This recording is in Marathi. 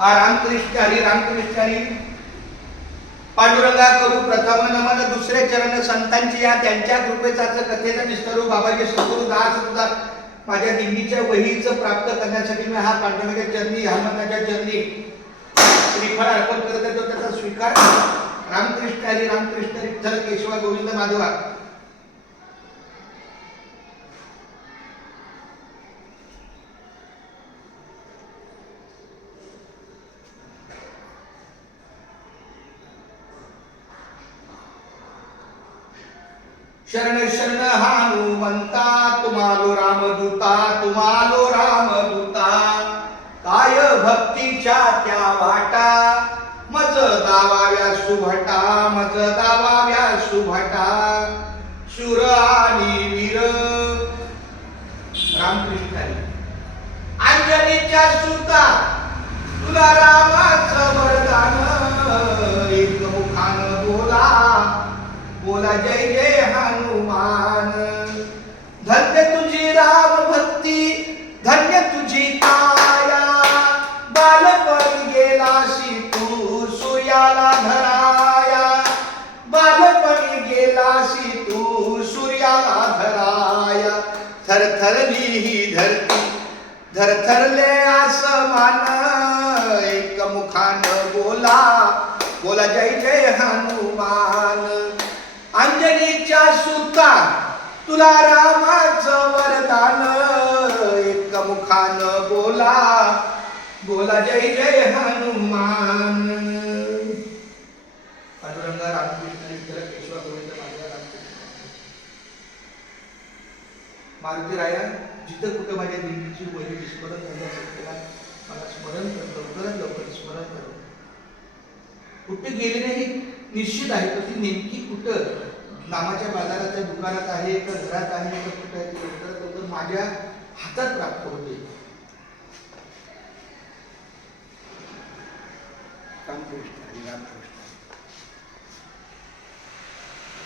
रामकृष्ण हरी रामकृष्ण हरी. पांडुरंगा करू प्रथम नमन, दुसरे चरण संतांची या त्यांच्या कृपेचाच कथेनं विस्तरू. बाबाजी सद्गुरु दास सुद्धा माझ्या दिंडीच्या वहीचं प्राप्त करण्यासाठी मी हा पांडुरंगाच्या चरणी हनुमंताच्या चरणी श्रीफळ अर्पण करत आहे, तो त्याचा स्वीकार. रामकृष्ण हरी रामकृष्ण हरी. विठ्ठल केशवा गोविंद माधवा. शरण शरण हनुमंता, तुम्हालो रामदूता, तुम्हालो रामदूता. काय भक्तीच्या त्या वाटा, मज दावाव्या सुभटा, मज दावाव्या सुभटा. शूर आणि वीर. रामकृष्ण हरी. अंजनीच्या सुता, तुला रामाचं वरदान. एक मुखानं बोला, बोला जय जय हनुमान. धन्य तुझी राम भक्ती, धन्य तुझी काया. बालपणी गेलाशी तू सूर्याला धराया. बालपणी गेलाशी तू सूर्याला धराया. थरथरली ही धरती, थरथरले आसमान. एक मुखानं बोला, बोला जय जय हनुमान. अंजनीच्या सुता, तुला रामाचं वरदान. एक मुखानं बोला, बोला जय जय हनुमान. पांडुरंगा रामकृष्ण विठ्ठल केशवा गोविंद माधवा रामकृष्ण. मारुती राया, जिथं कुठं माझ्या दिंडीची वही विस्मरण झाली मला स्मरण करतो, लवकर स्मरण करतो. कुठे गेले नाही निश्चित आहे, पण ती नेमकी कुठं, नामाच्या बाजाराच्या दुकानात आहे का घरात आहे का कुठं आहे, लवकर माझ्या हातात प्राप्त होते. रामकृष्ण हरी रामकृष्ण.